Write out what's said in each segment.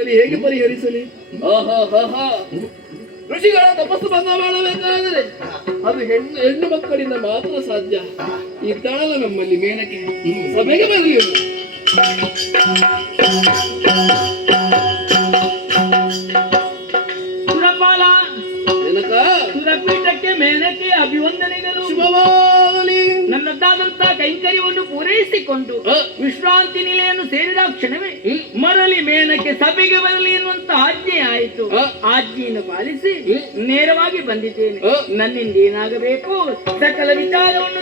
ಎದುರಿಸಲಿ, ಹೇಗೆ ಪರಿಹರಿಸಲಿ? ಋಷಿಗಳ ತಪಸ್ಸು ಭಂಗ ಮಾಡಬೇಕಾದರೆ ಅದು ಹೆಣ್ಣು ಮಕ್ಕಳಿಂದ ಮಾತ್ರ ಸಾಧ್ಯ. ಇದ್ದಾಳಲ್ಲ ನಮ್ಮಲ್ಲಿ ಮೇನಕೆ, ಸಭೆಗೆ ಬರಲಿ. ಸುರಪಾಲ, ಸುರಪೀಠಕ್ಕೆ ಮೇನಕೆ ಅಭಿವಂದನೆಗಳು. ಶುಭವಾಗಲಿ. ನನ್ನದಾದಂತಹ ಕೈಂಕರ್ಯವನ್ನು ಪೂರೈಸಿಕೊಂಡು ವಿಶ್ರಾಂತಿ ನಿಲೆಯನ್ನು ಸೇರಿದ ಕ್ಷಣವೇ ಮರಳಿ ಮೇನಕ್ಕೆ ಸಭೆಗೆ ಬರಲಿ ಎನ್ನುವಂತ ಆಜ್ಞೆ ಆಯಿತು. ಆಜ್ಞೆಯನ್ನು ಪಾಲಿಸಿ ನೇರವಾಗಿ ಬಂದಿದ್ದೇನೆ. ನನ್ನಿಂದ ಏನಾಗಬೇಕು ಸಕಲ ವಿಚಾರವನ್ನು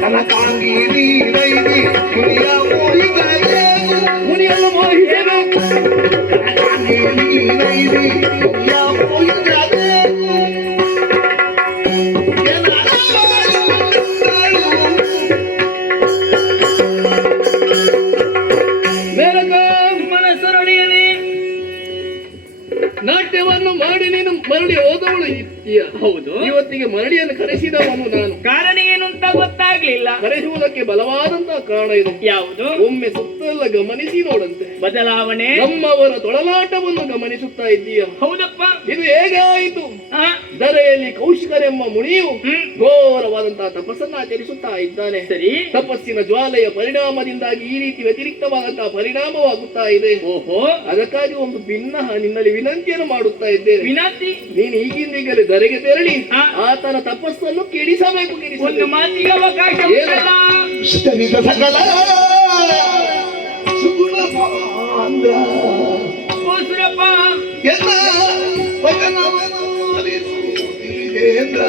ಕನಕಾಂಗಿ ರೈದಿ ಮುನಿಯ ಮೋಹಿತೇ ಮುನಿಯಲ್ಲ ಮೋಹಿತೇನು ಕನಕಾಂಗಿ ರೈದಿ ಮುನಿಯ ಮೋಹಿತೇ ಮನಸ್ಸರಣಿಯನೇ ನಾಟ್ಯವನ್ನು ಮಾಡಿ ನೀನು ಮರಳಿ ಹೋದವಳು ಇದ್ದೀಯ. ಹೌದು, ಇವತ್ತಿಗೆ ಮರಳಿಯನ್ನು ಕರೆಸಿದವನು ನಾನು. ಕಾರಣ ಏನು ಅಂತ ಗೊತ್ತಾಗ್ಲಿಲ್ಲ. ಕರೆಸುವುದಕ್ಕೆ ಬಲವಾದಂತಹ ಕಾರಣ ಇದೆ. ಯಾವುದು? ಒಮ್ಮೆ ಸುತ್ತೆಲ್ಲ ಗಮನಿಸಿ ನೋಡಂತೆ. ಬದಲಾವಣೆ ನಮ್ಮವರ ತೊಳಲಾಟವನ್ನು ಗಮನಿಸುತ್ತಾ ಇದ್ದೀಯ. ಹೌದಪ್ಪ. ಇದು ಹೇಗೆ ಆಯಿತು? ಧರೆಯಲ್ಲಿ ಕೌಶಿಕರೆಂಬ ಮುನಿಯು ಘೋರವಾದಂತಹ ತಪಸ್ಸನ್ನು ಆಚರಿಸುತ್ತಾ ಇದ್ದಾನೆ. ಸರಿ. ತಪಸ್ಸಿನ ಜ್ವಾಲೆಯ ಪರಿಣಾಮದಿಂದಾಗಿ ಈ ರೀತಿ ವ್ಯತಿರಿಕ್ತವಾದಂತಹ ಪರಿಣಾಮವಾಗುತ್ತಾ ಇದೆ. ಓಹೋ. ಅದಕ್ಕಾಗಿ ಒಂದು ಭಿನ್ನ ನಿನ್ನಲ್ಲಿ ವಿನಂತಿಯನ್ನು ಮಾಡುತ್ತಾ ಇದ್ದೇನೆ. ವಿನಂತಿ? ನೀನು ಈಗಿಂದೀಗಲೇ ಧರೆಗೆ ತೆರಳಿ ಆತನ ತಪಸ್ಸನ್ನು ಕೆಡಿಸಬೇಕು. ಒಂದು ಮಾತಿಗೆ ಅವಕಾಶ ಸಕಲ ಸುಗುಣ ಸಾಂದ್ರ ಸುರಪ್ಪ ಎಲ್ಲ ವಚನವನ್ನು ಅರಿತು ತಿಳಿದೇಂದ್ರ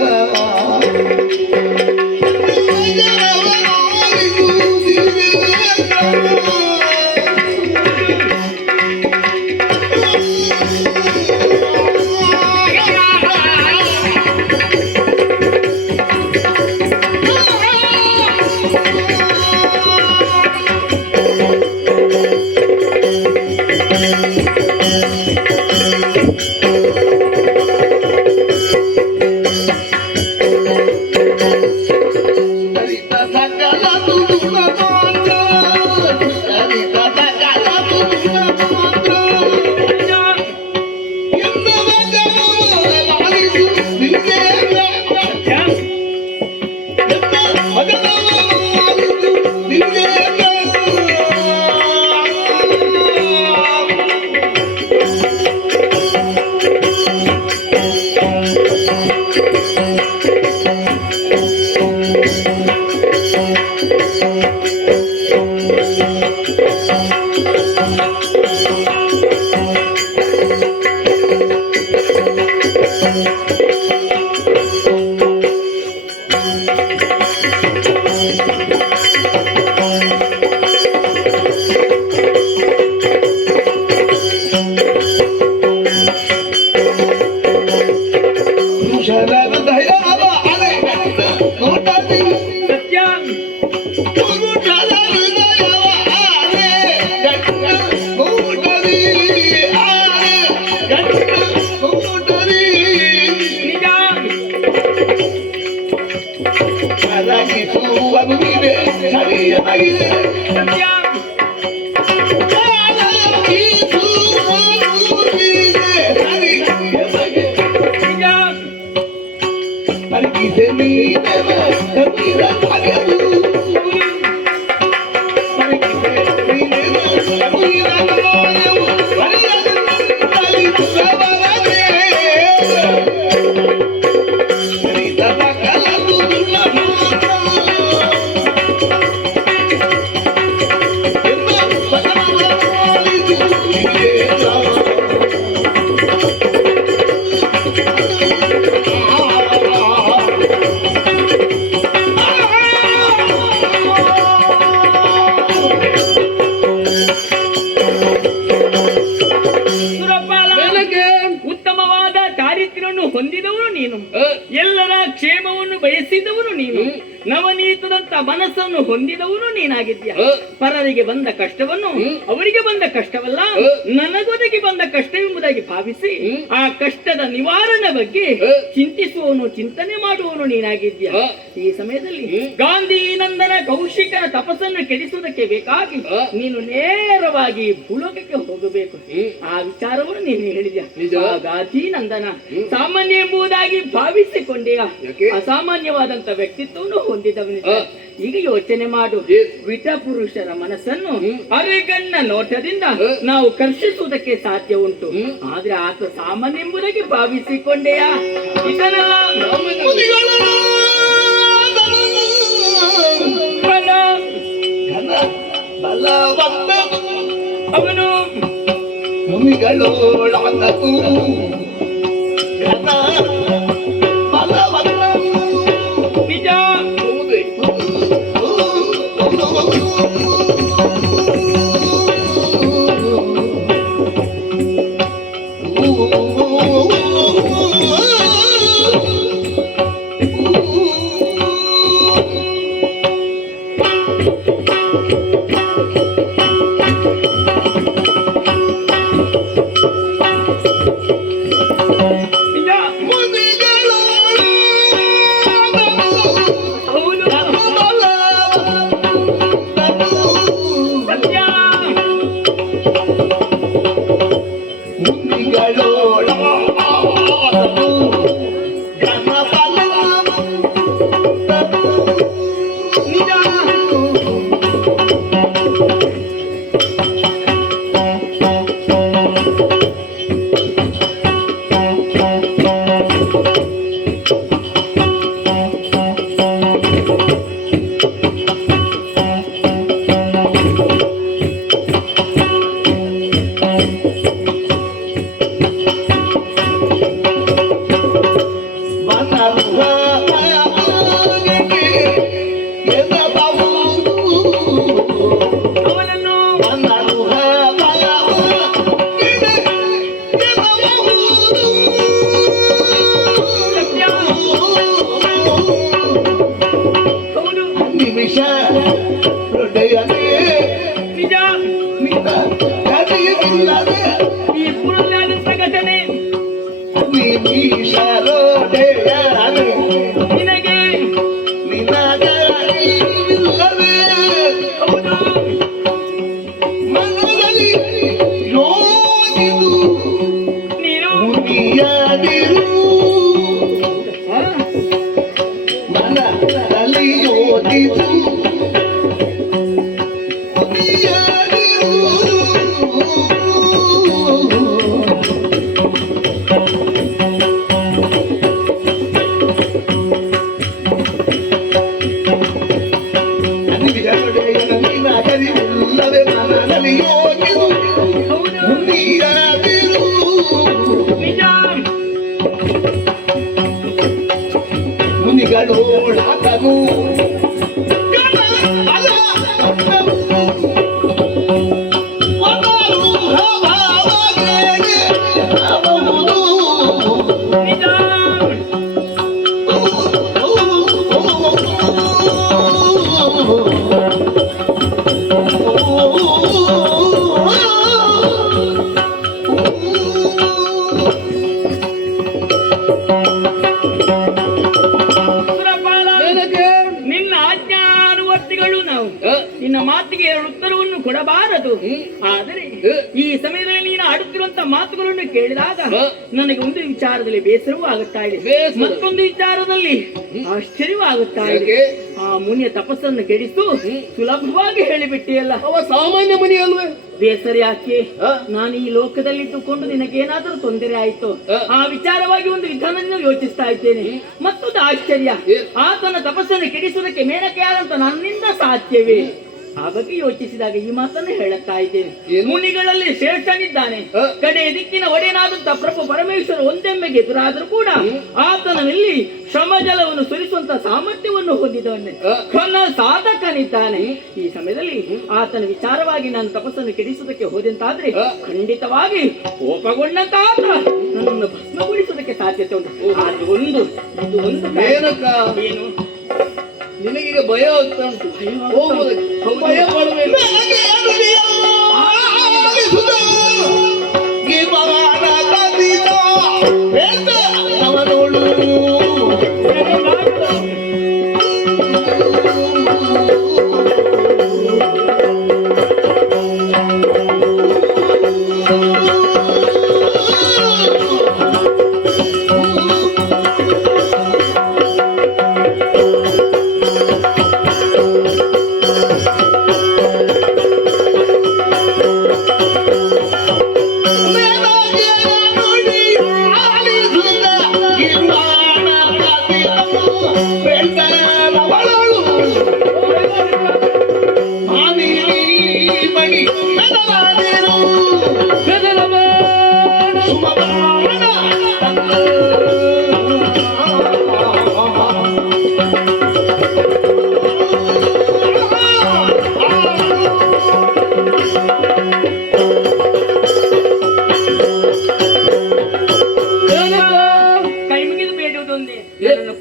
ಮನಸ್ಸನ್ನು ಹೊಂದಿದವನು ನೀನಾಗಿದ್ಯಾ. ಹ. ಪರರಿಗೆ ಬಂದ ಕಷ್ಟವನ್ನು ಅವರಿಗೆ ಬಂದ ಕಷ್ಟವಲ್ಲ, ನನಗೊದಗಿ ಬಂದ ಕಷ್ಟವೆಂಬುದಾಗಿ ಭಾವಿಸಿ ಆ ಕಷ್ಟದ ನಿವಾರಣೆ ಬಗ್ಗೆ ಚಿಂತಿಸುವವನು, ಚಿಂತನೆ ಮಾಡುವವನು ನೀನಾಗಿದ್ಯಾ. ಈ ಸಮಯದಲ್ಲಿ ಗಾಂಧಿ ನಂದನ ಕೌಶಿಕನ ತಪಸ್ಸನ್ನು ಕೆಡಿಸುವುದಕ್ಕೆ ಬೇಕಾಗಿ ನೀನು ನೇರವಾಗಿ ಭೂಲೋಕಕ್ಕೆ ಹೋಗಬೇಕು. ಆ ವಿಚಾರವನ್ನು ನೀನು ಹೇಳಿದ್ಯಾ. ಆ ಗಾಂಧಿ ನಂದನ ಸಾಮಾನ್ಯ ಎಂಬುದಾಗಿ ಭಾವಿಸಿಕೊಂಡೆಯ ಅಸಾಮಾನ್ಯವಾದಂತ ವ್ಯಕ್ತಿತ್ವವನ್ನು ಹೊಂದಿದವನಿದ್ದ. ಈಗ ಯೋಚನೆ ಮಾಡು, ವಿಟ ಪುರುಷರ ಮನಸ್ಸನ್ನು ಅರೆಗಣ್ಣ ನೋಟದಿಂದ ನಾವು ಕರ್ಷಿಸುವುದಕ್ಕೆ ಸಾಧ್ಯ ಉಂಟು, ಆದ್ರೆ ಆತ ಸಾಮಾನ್ಯ ಎಂಬುದಾಗಿ ಭಾವಿಸಿಕೊಂಡೆಯ ಇದನ್ನೆಲ್ಲ ಬಲವಂತ ಅವನು ಮುನಿಗಳೋಳಾತನು ಘನ ಬಲವಂತ ನಿಜ. ಈ ಪುರುಷಾದಂತ ಘಟನೆ ನಿನಗೆ ನೀನು ಮುನಿಗಳೋಳಾತನು ನಿನ್ನ ಮಾತಿಗೆ ಉತ್ತರವನ್ನು ಕೊಡಬಾರದು. ಆದರೆ ಈ ಸಮಯದಲ್ಲಿ ನೀನು ಆಡುತ್ತಿರುವಂತ ಮಾತುಗಳನ್ನು ಕೇಳಿದಾಗ ನನಗೆ ಒಂದು ವಿಚಾರದಲ್ಲಿ ಬೇಸರವೂ ಆಗುತ್ತಾ ಇದೆ, ಮತ್ತೊಂದು ವಿಚಾರದಲ್ಲಿ ಆಶ್ಚರ್ಯವೂ ಆಗುತ್ತಾ ಇದೆ. ಆ ಮುನಿಯ ತಪಸ್ಸನ್ನು ಕೆಡಿಸು ಸುಲಭವಾಗಿ ಹೇಳಿಬಿಟ್ಟಿಯಲ್ಲ. ಅವ ಸಾಮಾನ್ಯ ಮುನಿ ಅಲ್ವೇ? ಬೇಸರ ಯಾಕೆ? ನಾನು ಈ ಲೋಕದಲ್ಲಿದ್ದುಕೊಂಡು ನಿನಗೇನಾದರೂ ತೊಂದರೆ ಆಯ್ತು ಆ ವಿಚಾರವಾಗಿ ಒಂದು ವಿಧಾನದಿಂದ ಯೋಚಿಸ್ತಾ ಇದ್ದೇನೆ. ಮತ್ತೊಂದು ಆಶ್ಚರ್ಯ, ಆತನ ತಪಸ್ಸನ್ನು ಕೆಡಿಸುವುದಕ್ಕೆ ಮೇನಕೆಯಾದಂತ ನನ್ನಿಂದ ಸಾಧ್ಯವೇ? ಆ ಬಗ್ಗೆ ಯೋಚಿಸಿದಾಗ ಈ ಮಾತನ್ನು ಹೇಳುತ್ತಾ ಇದ್ದೇನೆ. ಮುನಿಗಳಲ್ಲಿ ಶ್ರೇಷ್ಠನಿದ್ದಾನೆ, ಕಡೆ ದಿಕ್ಕಿನ ಒಡೆಯನಾದಂತ ಪ್ರಭು ಪರಮೇಶ್ವರ ಒಂದೆಮ್ಮೆಗೆ ಎದುರಾದರೂ ಕೂಡ ಆತನಲ್ಲಿ ಶ್ರಮಜಲವನ್ನು ಸುರಿಸುವಂತ ಸಾಮರ್ಥ್ಯವನ್ನು ಹೊಂದಿದವನ್ನೇ ಘನ ಸಾಧಕನಿದ್ದಾನೆ. ಈ ಸಮಯದಲ್ಲಿ ಆತನ ವಿಚಾರವಾಗಿ ನಾನು ತಪಸ್ಸನ್ನು ಕೆಡಿಸುವುದಕ್ಕೆ ಹೋದಂತಾದ್ರೆ ಖಂಡಿತವಾಗಿ ಕೋಪಗೊಂಡಂತ ಆತ ನನ್ನನ್ನು ಭಸ್ಮಗೊಳಿಸುವುದಕ್ಕೆ ಸಾಧ್ಯತೆ ಉಂಟು. ಅದು ಒಂದು ಏನು ನಿನಗೀಗ ಭಯ ಆಗ್ತಾ ಉಂಟು ಹೋಗುವುದಕ್ಕೆ ಭಯ ಪಡಬೇಕು.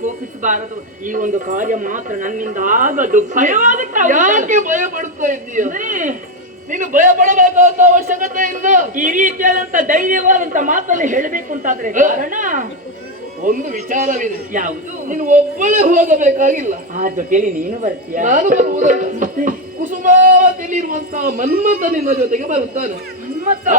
ಕೋಪಿಸಬಾರದು. ಈ ಒಂದು ಕಾರ್ಯ ಮಾತ್ರ ನನ್ನಿಂದ ಆಗದು. ಯಾಕೆ ಭಯ ಪಡುತ್ತಾ ಇದ್ದೀಯ? ನೀನು ಭಯ ಪಡಬೇಕಾದ ಅವಶ್ಯಕತೆ ಇಲ್ಲ. ಈ ರೀತಿಯಾದಂತ ಧೈರ್ಯವಾದಂತ ಮಾತನ್ನು ಹೇಳಬೇಕು ಅಂತಾದ್ರೆ ಕಾರಣ ಒಂದು ವಿಚಾರವಿದೆ. ಯಾವುದು? ನೀನು ಒಬ್ಬಳೇ ಹೋಗಬೇಕಾಗಿಲ್ಲ, ಆ ಜೊತೆಯಲ್ಲಿ ನೀನು ಬರ್ತೀಯ. ನಾನು ಬರುವುದಲ್ಲ. ಕುಸುಮಾವತಿಯಲ್ಲಿರುವಂತಹ ಮನ್ಮಥ ನಿನ್ನ ಜೊತೆಗೆ ಬರುತ್ತಾನೆ.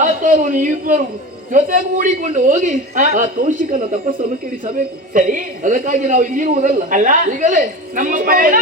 ಆತನು ನೀವಿಬ್ಬರು ಜೊತೆಗೂಡಿಕೊಂಡು ಹೋಗಿ ಆ ಕೌಶಿಕನ ತಪಸ್ಸನ್ನು ಕೆಡಿಸಬೇಕು. ಸರಿ, ಅದಕ್ಕಾಗಿ ನಾವು ಇಲ್ಲಿರುವುದಲ್ಲ. ಅಲ್ಲ, ಈಗಲೇ ನಮ್ಮ ಪಯಣ